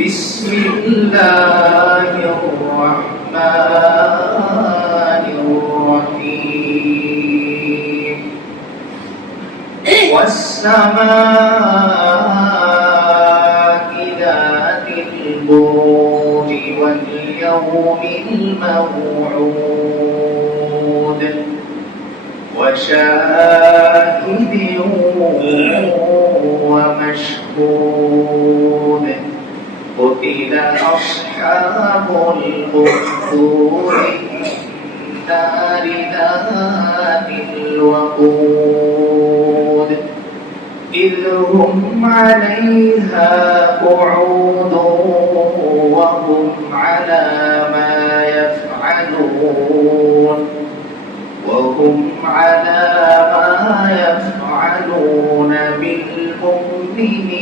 بسم الله الرحمن الرحيم. والسماء ذات البروج واليوم الموعود. وشاهد ومشهود. قتل أصحاب الأخدود النار ذات الوقود. إذ هم عليها قعود وهم على ما يفعلون. وهم على ما يفعلون بالمؤمنين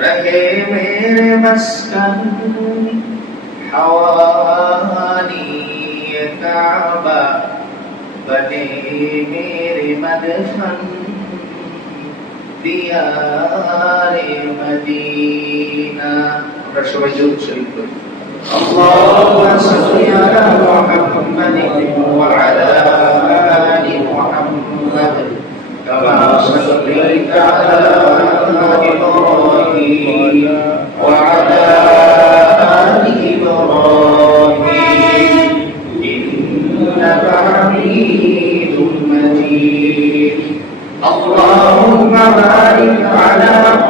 रहे मेरे बस का हवानी काबा बने मेरे मदफन दियारे मदीना प्रश्न जो चलते अल्लाह إنك حميد مجيد اللهم بارك على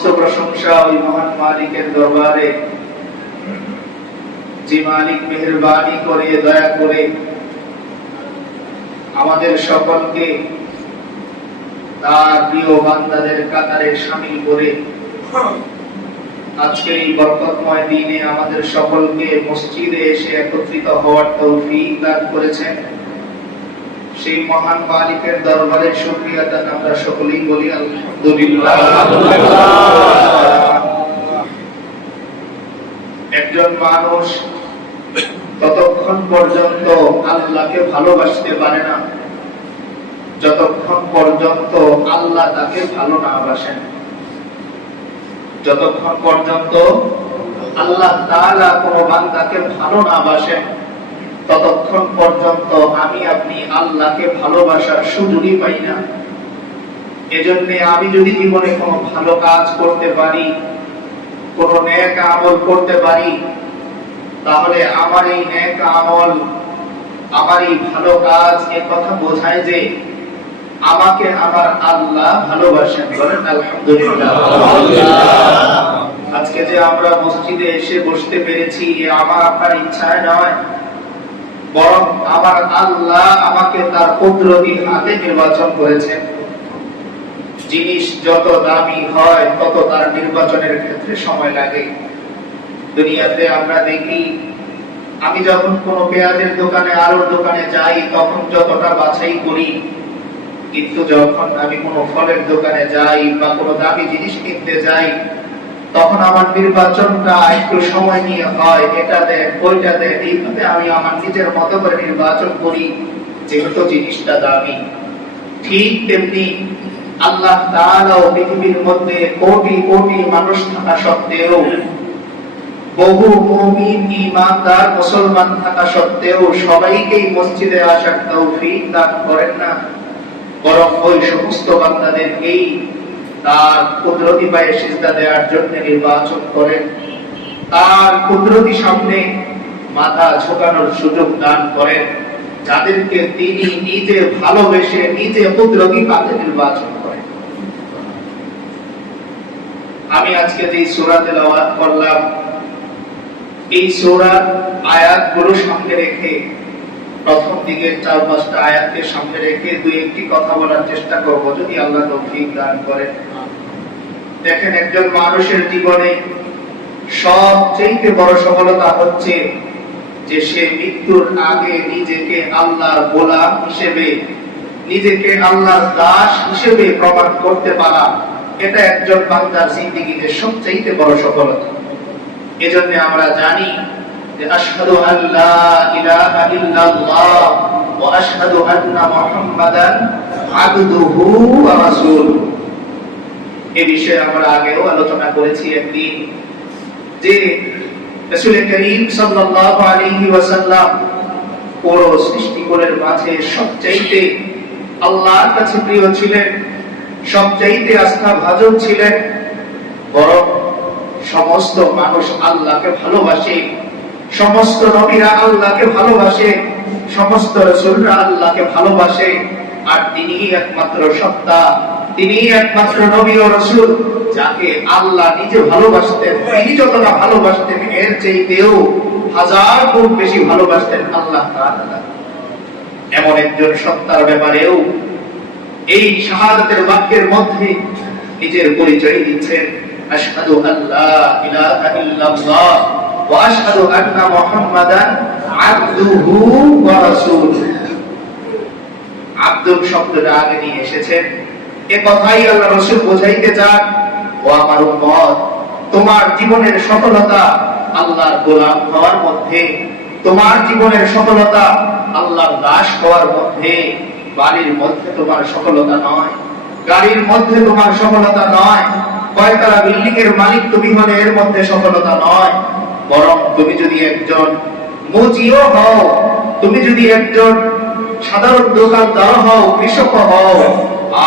সমস্ত প্রশংসা ওই মহান মালিকের দরবারে। যে মালিক মেহরবানি করে, দয়া করে আমাদের সকলকে তার প্রিয় বান্দাদের কাতারে সামিল করে। আজকের এই বরকতময় দিনে আমাদের সকলকে মসজিদে এসে একত্রিত হওয়ার তৌফিক দান করেছেন। সেই মহান মালিকের দরবারে শুকরিয়া দান আমরা সকলেই বলি একজন মানুষ ততক্ষণ পর্যন্ত আল্লাহকে ভালোবাসতে পারে না, যতক্ষণ পর্যন্ত আল্লাহ তাকে ভালো না বাসেন, যতক্ষণ পর্যন্ত আল্লাহ তাআলা কোনো বান্দাকে ভালো না বাসেন ততক্ষণ পর্যন্ত আমি আপনি আল্লাহকে ভালোবাসার সুযোগই পাই না। এজন্য আমি যদি জীবনে কোনো ভালো কাজ করতে পারি কোন নেক আমল করতে পারি তাহলে আমার এই নেক আমল আমার এই ভালো কাজ এ কথা বোঝায় যে আমাকে আমার আল্লাহ ভালোবাসেন। বলেন আলহামদুলিল্লাহ। আজকে যে আমরা মসজিদে এসে বসতে পেরেছি আমার আপনার ইচ্ছায় নয়। বরং আমার আল্লাহ আমাকে তার কুদরতি হাতে নির্বাচন করেছেন জিনিস যত দামি হয়, তত তার নির্বাচনের ক্ষেত্রে সময় লাগে। দুনিয়াতে আমরা দেখি, আমি যখন কোনো পেঁয়াজের দোকানে, আলুর দোকানে যাই, তখন যতটা বাছাই করি, কিন্তু যখন আমি কোনো ফলের দোকানে যাই বা কোনো দামি জিনিস কিনতে যাই তখন আমার নির্বাচনটা একটু সময় নিয়ে হয়, এটা দেন ওইটা দেন এইভাবে আমি আমার নিজের মতো করে নির্বাচন করি, যেহেতু জিনিসটা দামি। ঠিক তেমনি আল্লাহ তাআলাও পৃথিবীর মধ্যে কোটি কোটি মানুষ থাকা সত্ত্বেও, বহু মুমিন ইমানদার মুসলমান থাকা সত্ত্বেও সবাইকেই মসজিদে আসার তৌফিক দান করেন না। বরং ওই সমস্ত বান্দাদেরকেই তার কুদরতি পায়ে সিজদা দেওয়ার জন্য নির্বাচন করেন। তার কুদরতি সামনে মাথা ঝোকানোর সুযোগ দান করেন। যাদেরকে তিনি নিজে ভালোবেসে নিজে উপদ্রবী কাজে নির্বাচন করেন। আমি আজকে যে সুরা তেলাওয়াত করলাম, এই সুরার আয়াতগুলো সামনে রেখে, প্রথম দিকে চার পাঁচটা আয়াতকে সামনে রেখে দুই একটি কথা বলার চেষ্টা করব, যদি আল্লাহ তৌফিক দান করেন। দেখেন একজন মানুষের জীবনে সবচেয়ে বড় সফলতা হচ্ছে যে সে মৃত্যুর আগে নিজেকে আল্লাহর গোলাম হিসেবে, নিজেকে আল্লাহর দাস হিসেবে প্রমাণ করতে পারা। এটা একজন বান্দার জিন্দিগিতে সবচেয়ে বড় সফলতা। এজন্য আমরা জানি যে আশহাদু আল্লা ইলাহা ইল্লাল্লাহ ওয়া আশহাদু আন্না মুহাম্মাদান আবদুহু ওয়া রাসূলুহু। এই বিষয়ে আমরা আগেও আলোচনা করেছি একদিন যে করিম সাল্লাল্লাহু আলাইহি ওয়াসাল্লাম পুরো মাঝে সবচাইতে আল্লাহর কাছে প্রিয় ছিলেন, সবচাইতে আস্থা ভাজন ছিলেন, বরং সমস্ত মানুষ আল্লাহকে ভালোবাসে, সমস্ত নবীরা আল্লাহকে ভালোবাসে, সমস্ত রসুলরা আল্লাহকে ভালোবাসে, আর তিনি একমাত্র সত্তা। তিনি একমাত্র নবী ও রসুল, যাকে আল্লাহ নিজে ভালোবাসতেন। তিনি যতটা ভালোবাসতেন, এর চাইতেও হাজার গুণ বেশি ভালোবাসতেন আল্লাহ এমন একজন সত্তার ব্যাপারেও এই শাহাদাতের বাক্যের মধ্যে নিজের পরিচয় দিচ্ছেন। আশহাদু আল্লা ইলাহা ইল্লাল্লাহ ওয়া আশহাদু আন্না মুহাম্মাদান আবদুহু ওয়া রাসূলুহু। আব্দুল শব্দটা আগে নিয়ে এসেছেন। এ কথাই আল্লাহ রাসূল বোঝাইতে চান। ও আমার উম্মত, তোমার জীবনের সফলতা আল্লাহর গোলাম হওয়ার মধ্যে, তোমার জীবনের সফলতা আল্লাহর দাস হওয়ার মধ্যে, বাড়ির মধ্যে তোমার সফলতা নয়, গাড়ির মধ্যে তোমার সফলতা নয়, কয়তলা বিল্ডিং এর মালিক তুমি হলে এর মধ্যে সফলতা নয়, বরং তুমি যদি একজন মুজিও হও, তুমি যদি একজন সাধারণ দোকানদার হও কৃষক হও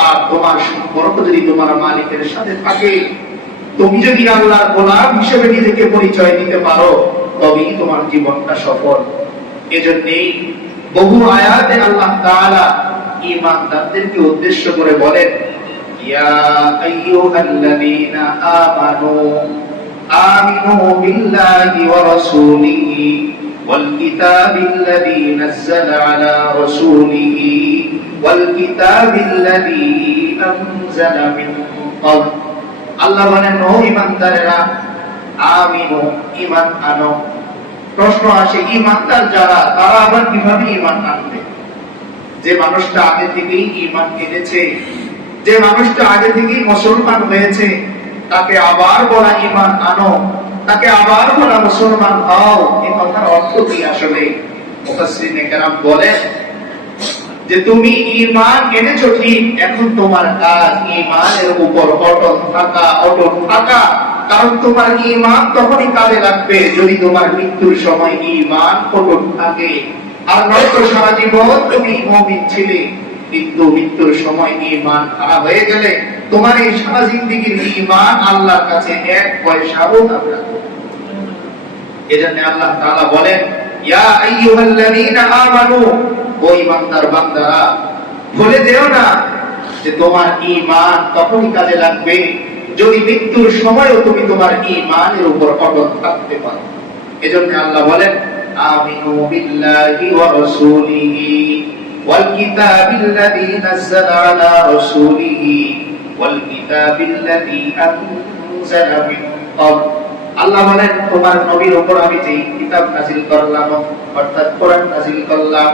আর তোমার সম্পর্ক যদি তোমার মালিকের সাথে থাকে তুমি যদি আল্লাহর গোলাম হিসেবে নিজেকে পরিচয় দিতে পারো তবেই তোমার জীবনটা সফল এজন্যই বহু আয়াতে আল্লাহ তাআলা ঈমানদারদেরকে উদ্দেশ্য করে বলেন ইয়া আইয়ুহাল্লাযীনা আমানু আমিনু বিল্লাহি ওয়া রাসূলিহি والكتاب الذي نزل على رسوله والكتاب الذي أنزل من قبل আল্লাহ বলেন ও ইমানদারেরা আমিনু ঈমান আনো প্রশ্ন আসে ইমানদার যারা তারা আবার কিভাবে ঈমান আনবে যে মানুষটা আগে থেকেই ঈমান এনেছে যে মানুষটা আগে থেকেই মুসলমান হয়েছে তাকে আবার বলা ঈমান আনো তাকে আবার বলা মুসলমান হও এই কথার অর্থ কি আসলে মুফাসসিরিনে কেরাম বলেন যে তুমি ঈমান এনেছো, ঠিক, এখন তোমার কাজ ঈমানের উপর অটল থাকা অটল থাকা। কারণ তোমার ঈমান তখনই কাজে লাগবে যদি তোমার মৃত্যুর সময় ঈমান অটল থাকে। আর নয়তো সারা জীবন তুমি মুমিন ছিলে, কিন্তু মৃত্যুর সময় ঈমান খারাপ হয়ে গেলে তোমার এই সারা জিন্দেগীর ঈমান আল্লাহর কাছে এক পয়সাও থাকবে এজন্য আল্লাহ তাআলা বলেন, ইয়া আইয়ুহাল্লাযীনা আমানু ও ঈমানদার বান্দারা, ভুলে যেও না যে তোমার ঈমান তখনই কাজে লাগবে, যদি মৃত্যুর সময়ও তুমি তোমার ঈমানের উপর অটল থাকতে পারো। এজন্য আল্লাহ বলেন আল্লাহ বলেন, তোমার নবীর উপর আমি যেই কিতাব নাজিল করলাম, অর্থাৎ কোরআন নাজিল করলাম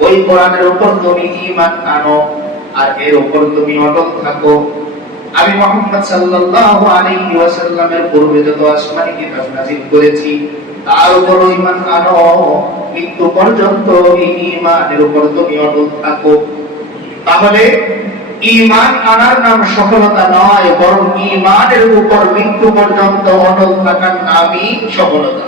ওই কোরআনের উপর তুমি ঈমান আনো, আর এর উপর তুমি অটল থাকো। আমি মোহাম্মদ সাল্লাল্লাহু আলাইহি ওয়াসাল্লামের পূর্বে যত আসমানি কিতাব নাজিল করেছি, তার উপর ঈমান আনো। মৃত্যু পর্যন্ত এই ঈমানের উপর তুমি অটল থাকো। তাহলে ঈমান আনার নাম সফলতা নয়, বরং ঈমানের উপর মৃত্যু পর্যন্ত অটল থাকার নামই সফলতা।